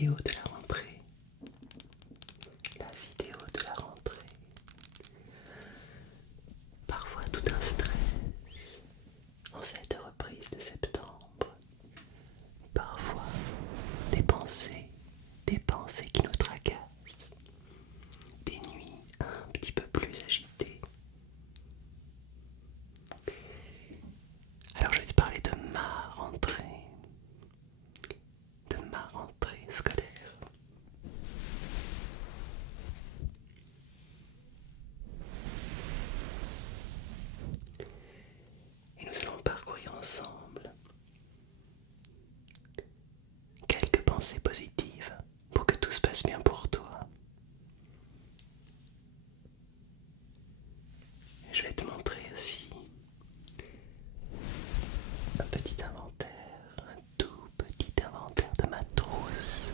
vidéo de la rentrée. La vidéo de la rentrée. Parfois tout un stress en cette reprise de septembre. Parfois des pensées qui nous tracassent. Des nuits un petit peu plus agitées. Alors je vais te parler de ma rentrée scolaire. Et nous allons parcourir ensemble quelques pensées positives pour que tout se passe bien pour toi. Et je vais te montrer aussi un petit inventaire, un tout petit inventaire de ma trousse.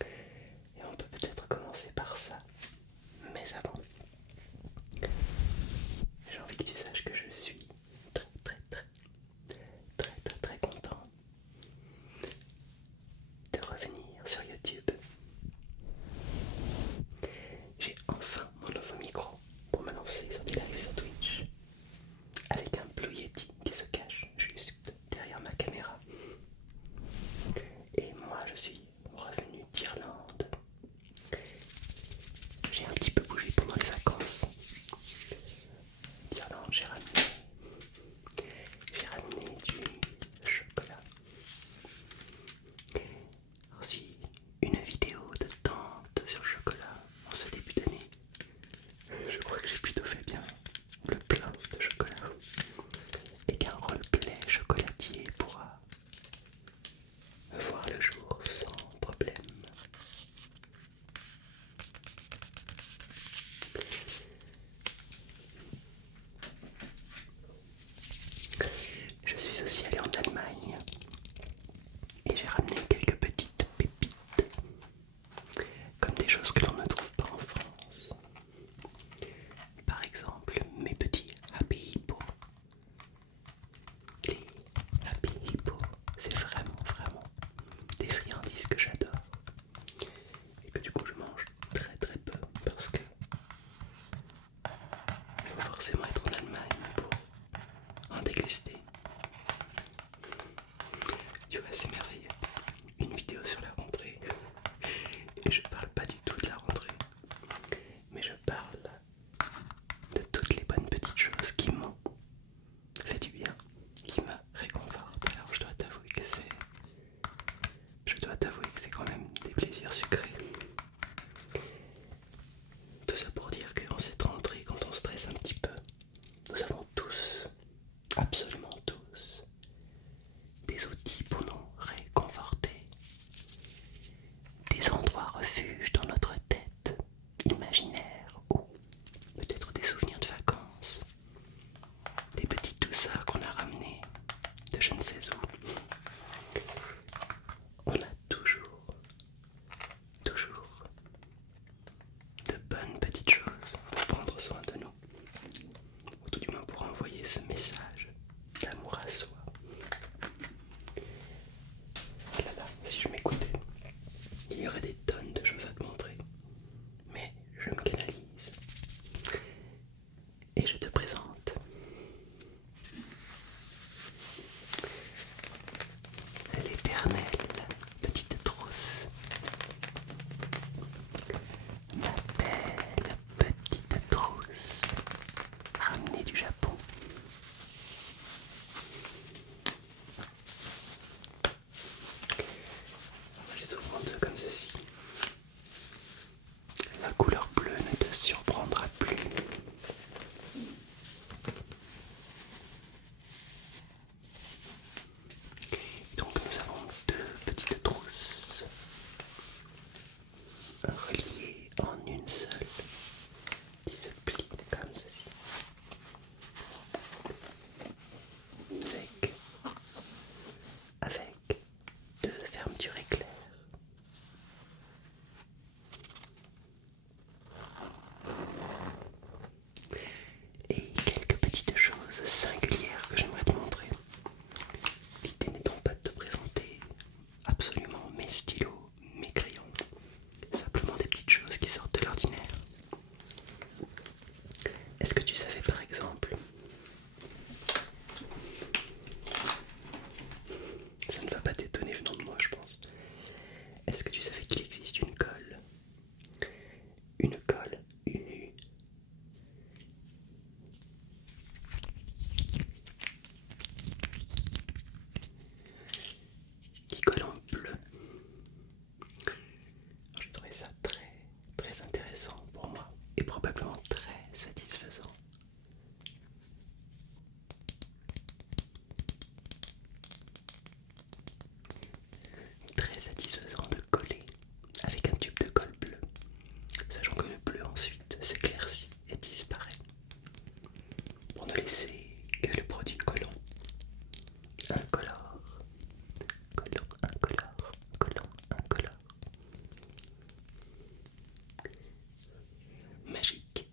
Et on peut peut-être commencer par ça. Mais avant, j'ai envie que tu saches que je suis très content de revenir sur YouTube. J'ai enfin mon nouveau micro pour me lancer sur des lives sur Twitch avec un Blue Yeti qui se cache juste derrière ma caméra. Et moi je suis revenu d'Irlande. J'ai un petit peu bougé pendant les vacances. D'Irlande, j'ai ramené du chocolat. Alors si une vidéo de tente sur le chocolat en ce début d'année, je crois que j'ai plutôt fait bien le plein de chocolat et qu'un roleplay chocolatier pourra voir le jour sans problème. Je suis aussi allé en Allemagne et j'ai ramené quelques petites pépites, comme des choses que l'on ne trouve pas en France. Par exemple, mes petits Happy Hippo. Les Happy Hippo, c'est vraiment des friandises que j'adore et que du coup je mange très peu parce que il faut forcément être en Allemagne pour en déguster. Tu vois, c'est merveilleux. Une vidéo sur la rentrée. Et je parle pas du tout de la rentrée, mais je parle de toutes les bonnes petites choses qui m'ont fait du bien, qui me réconfortent. Alors je dois t'avouer que c'est quand même des plaisirs sucrés. Tout ça pour dire qu'en cette rentrée, quand on stresse un petit peu, nous avons tous, absolument tous, des outils pour nous réconforter, des endroits refuges dans notre tête imaginaire ou peut-être des souvenirs de vacances, des petites douceurs qu'on a ramenées de je ne sais où. On a toujours de bonnes petites choses pour prendre soin de nous, ou tout du moins pour envoyer ce message d'amour à soi. Là, si je m'écoutais, il y aurait des tonnes de choses à te montrer, mais je me canalise et je te présente l'éternelle petite trousse. Ma belle petite trousse ramenée du Japon. On va les ouvrir en deux comme ceci. La couleur bleue ne te surprendra plus. Donc nous avons deux petites trousses reliées en une seule qui se plient comme ceci. Avec deux fermetures éclairs. probablement très satisfaisant. Très satisfaisant de coller avec un tube de colle bleu, sachant que le bleu ensuite s'éclaircit et disparaît, pour ne laisser que le produit collant, incolore, collant, incolore, collant, incolore. Magique.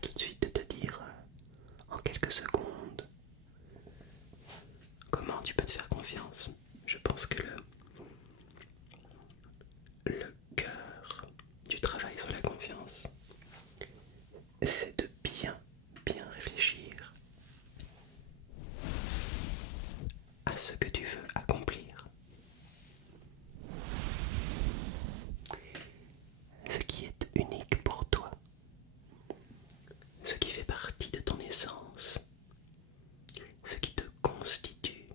tout de suite de te dire en quelques secondes comment tu peux te faire confiance. Je pense que le cœur du travail sur la confiance, c'est de bien réfléchir à ce que tu veux accomplir. Ce qui est unique pour toi, ce qui fait partie de ton essence, ce qui te constitue,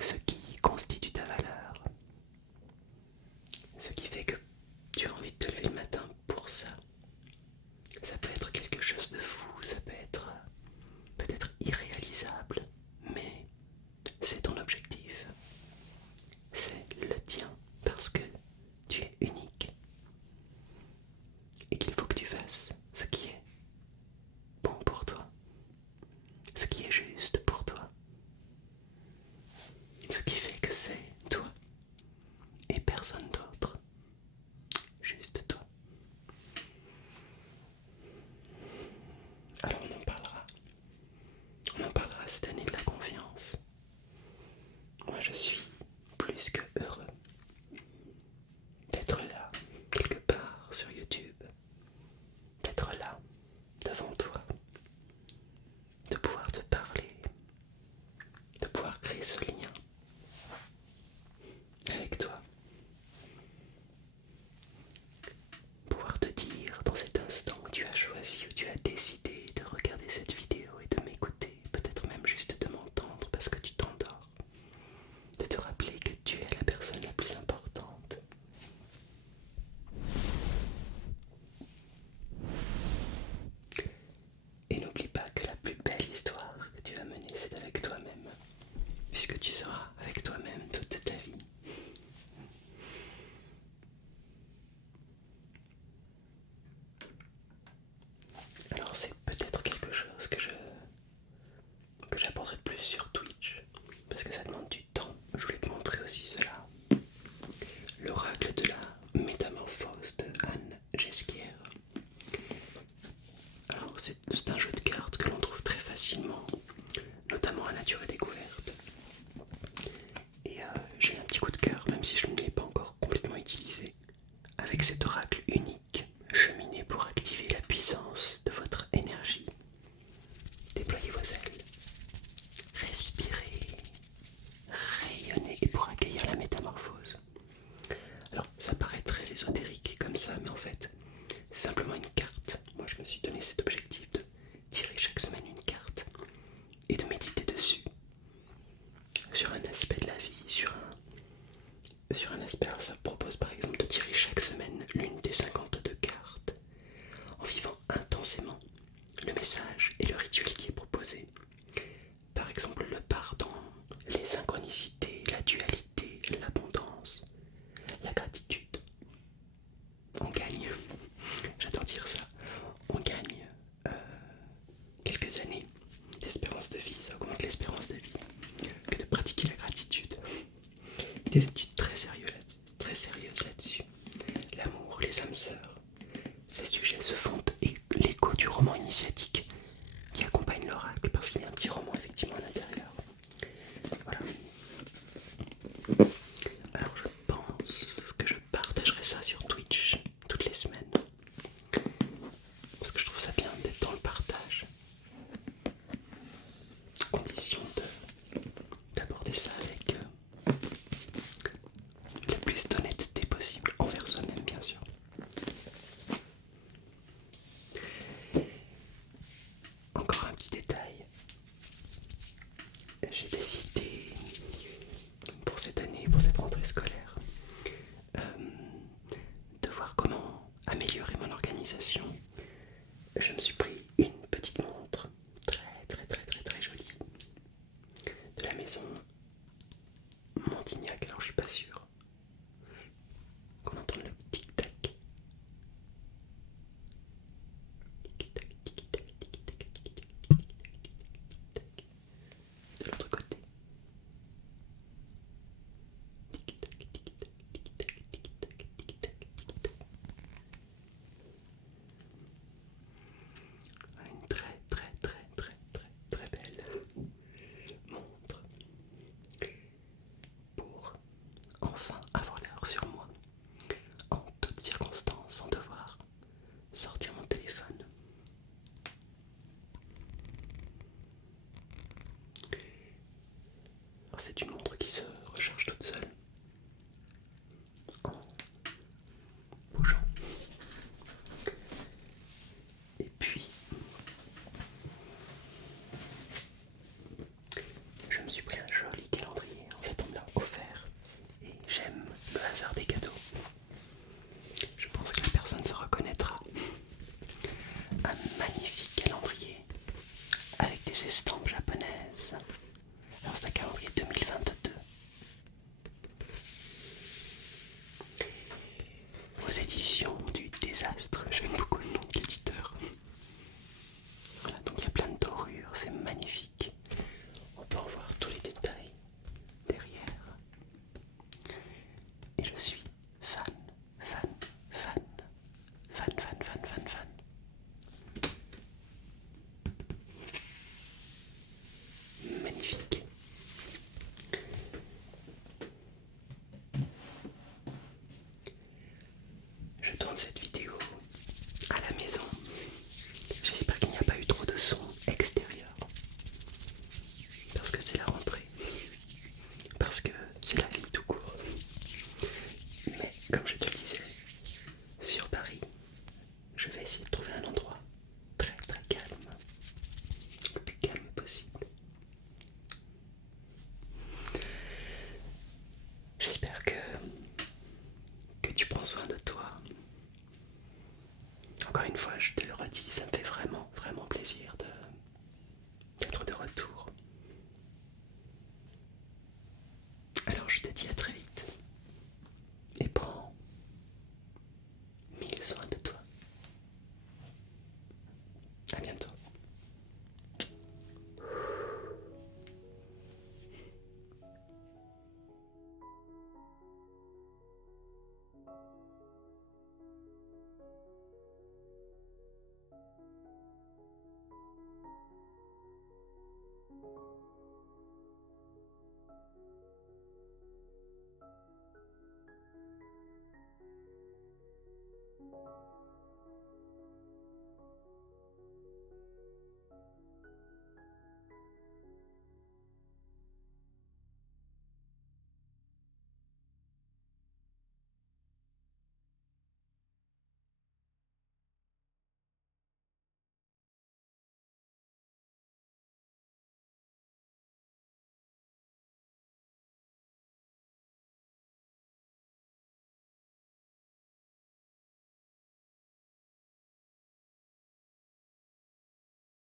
ce qui constitue ta valeur, ce qui fait que tu as envie de te lever le matin pour ça. Ça peut être quelque chose de fou, ça peut être peut-être irréalisable, mais c'est ton objectif, c'est le tien, parce que tu es unique et qu'il faut que tu fasses ce qui est bon pour toi, ce qui est juste pour toi, ce qui fait que c'est toi et personne d'autre, juste toi. Alors on en parlera cette année de la confiance. Moi je suis plus que heureux d'être là, quelque part sur YouTube, d'être là, devant toi, de pouvoir te parler, de pouvoir créer ce lien avec toi, pouvoir te dire dans cet instant où tu as choisi, où tu as décidé de regarder cette vidéo et de m'écouter, peut-être même juste de m'entendre parce que tu t'endors, de te rappeler que tu es la personne la plus importante. Et n'oublie pas que la plus belle histoire que tu vas mener, c'est avec toi-même, puisque tu seras avec toi-même toute ta vie. Alors c'est peut-être quelque chose que j'apporterai plus sur Twitch, parce que ça demande du temps. Je voulais te montrer aussi cela. L'oracle de la métamorphose de Anne Jesquière. Alors c'est un jeu de cartes que l'on trouve très facilement, notamment à Nature et Découverte. Et j'ai eu un petit coup de cœur, même si je ne l'ai pas encore complètement utilisé, avec cet oracle unique, cheminez pour activer la puissance de votre énergie. Déployez vos ailes, respirez, rayonnez et pour accueillir la métamorphose. Alors ça paraît très ésotérique comme ça, mais en fait c'est simplement une carte. Moi je me suis donné cet objectif de tirer chaque semaine une carte et de méditer dessus, sur un aspect de la vie, sur un aspect. Alors ça propose par exemple de tirer chaque semaine l'une des 52 cartes en vivant intensément le message et le rituel qui est proposé. Par exemple le pardon, les synchronicités, la dualité, l'abondance, la gratitude. On gagne, j'adore dire ça, on gagne quelques années d'espérance de vie, ça augmente l'espérance de vie que de pratiquer la gratitude. Des études très sérieuses là-dessus. L'amour, les âmes sœurs, ces sujets se font l'écho du roman initiatique qui accompagne l'oracle, parce qu'il y a un petit roman effectivement à l'intérieur. Voilà. Alors je pense que je partagerai ça sur Twitch toutes les semaines, parce que je trouve ça bien d'être dans le partage, à condition d'aborder ça avec le plus d'honnêteté possible envers soi-même, bien sûr. Encore un petit détail, j'ai décidé pour cette année, pour cette rentrée scolaire, de voir comment améliorer mon organisation. Je me suis pris une petite montre très jolie de la maison Montignac. Alors je suis pas sûr qu'on entende le tic-tac. Tic-tac, tic-tac, tic-tac, tic-tac, tic-tac. De l'autre côté. Tic-tac, tic-tac, tic-tac, tic-tac, tic-tac, tic-tac. l'édition du désastre. J'aime beaucoup le nom de l'éditeur. Voilà, donc il y a plein de dorures, c'est magnifique. On peut en voir tous les détails derrière. Et je suis fan, fan, fan, fan, fan, fan, fan, fan. Magnifique. Je tourne cette vidéo à la maison. J'espère qu'il n'y a pas eu trop de son extérieur. Parce que c'est la rentrée. Parce que c'est la vie tout court. Mais comme je te le disais, sur Paris, je vais essayer de trouver un endroit très très calme. Le plus calme possible. J'espère que tu prends soin de toi. Encore une fois, je te le redis, ça me